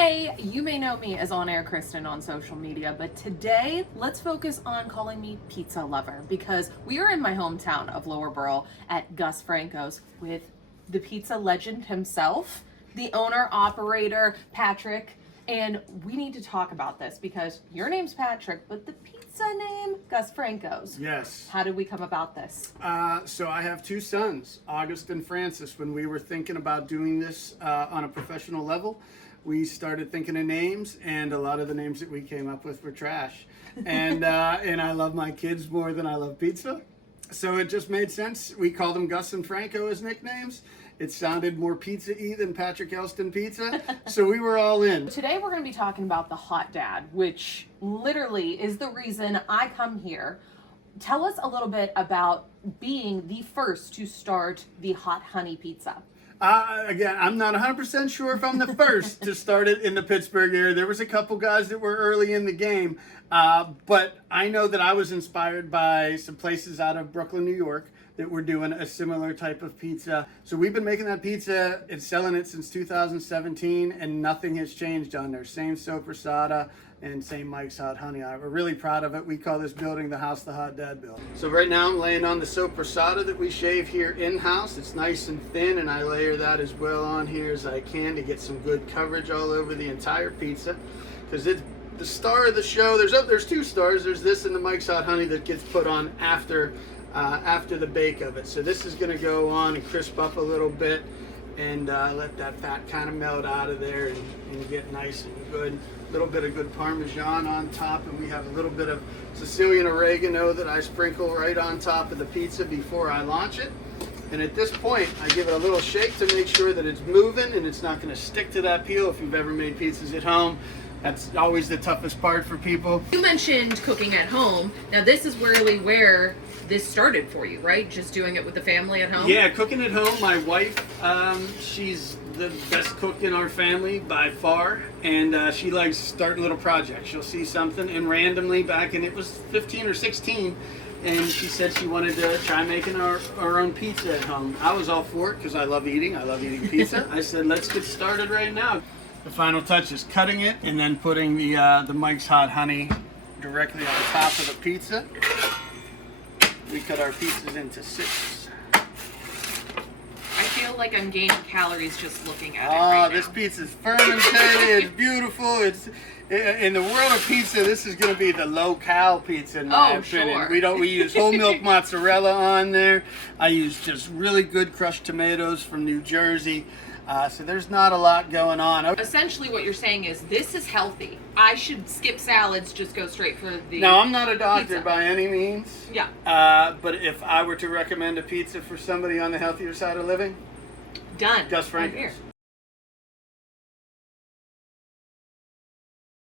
Hey, you may know me as On Air Kristen on social media, but today let's focus on calling me Pizza Lover because we are in my hometown of Lower Borough at Gus Franco's with the pizza legend himself, the owner, operator, Patrick, and we need to talk about this because your name's Patrick, but the pizza name, Gus Franco's. Yes. How did we come about this? So I have two sons, August and Francis. When we were thinking about doing this on a professional level, we started thinking of names, and a lot of the names that we came up with were trash. And I love my kids more than I love pizza. So it just made sense. We called them Gus and Franco as nicknames. It sounded more pizza-y than Patrick Elston Pizza, so we were all in. Today we're going to be talking about the hot dad, which literally is the reason I come here. Tell us a little bit about being the first to start the hot honey pizza. Again, I'm not 100% sure if I'm the first to start it in the Pittsburgh area. There was a couple guys that were early in the game, but I know that I was inspired by some places out of Brooklyn, New York, that were doing a similar type of pizza. So we've been making that pizza and selling it since 2017, and nothing has changed on there. Same sopressata and same Mike's Hot Honey. We're really proud of it. We call this building the House the Hot Dad built. So right now I'm laying on the sopressata that we shave here in-house. It's nice and thin, and I layer that as well on here as I can to get some good coverage all over the entire pizza. Because it's the star of the show. There's two stars. There's this and the Mike's Hot Honey that gets put on after the bake of it. So this is going to go on and crisp up a little bit and let that fat kind of melt out of there and get nice and good. A little bit of good Parmesan on top, and we have a little bit of Sicilian oregano that I sprinkle right on top of the pizza before I launch it. And at this point, I give it a little shake to make sure that it's moving and it's not going to stick to that peel. If you've ever made pizzas at home, that's always the toughest part for people. You mentioned cooking at home. Now this is really where this started for you, right? Just doing it with the family at home? Yeah, cooking at home. My wife, she's the best cook in our family by far, and she likes starting little projects. She'll see something, and randomly back in, it was 15 or 16, and she said she wanted to try making our own pizza at home. I was all for it because I love eating pizza. I said, let's get started right now. The final touch is cutting it and then putting the Mike's Hot Honey directly on top of the pizza. We cut our pizzas into 6. I feel like I'm gaining calories just looking at it right now. This pizza's fermented. It's beautiful. It's in the world of pizza. This is going to be the low-cal pizza in my opinion. Sure. We use whole milk mozzarella on there. I use just really good crushed tomatoes from New Jersey. So there's not a lot going on. Essentially what you're saying is this is healthy. I should skip salads, just go straight for the Now, I'm not a doctor pizza. by any means. Yeah. But if I were to recommend a pizza for somebody on the healthier side of living, Done. Gus Right Franco's. here.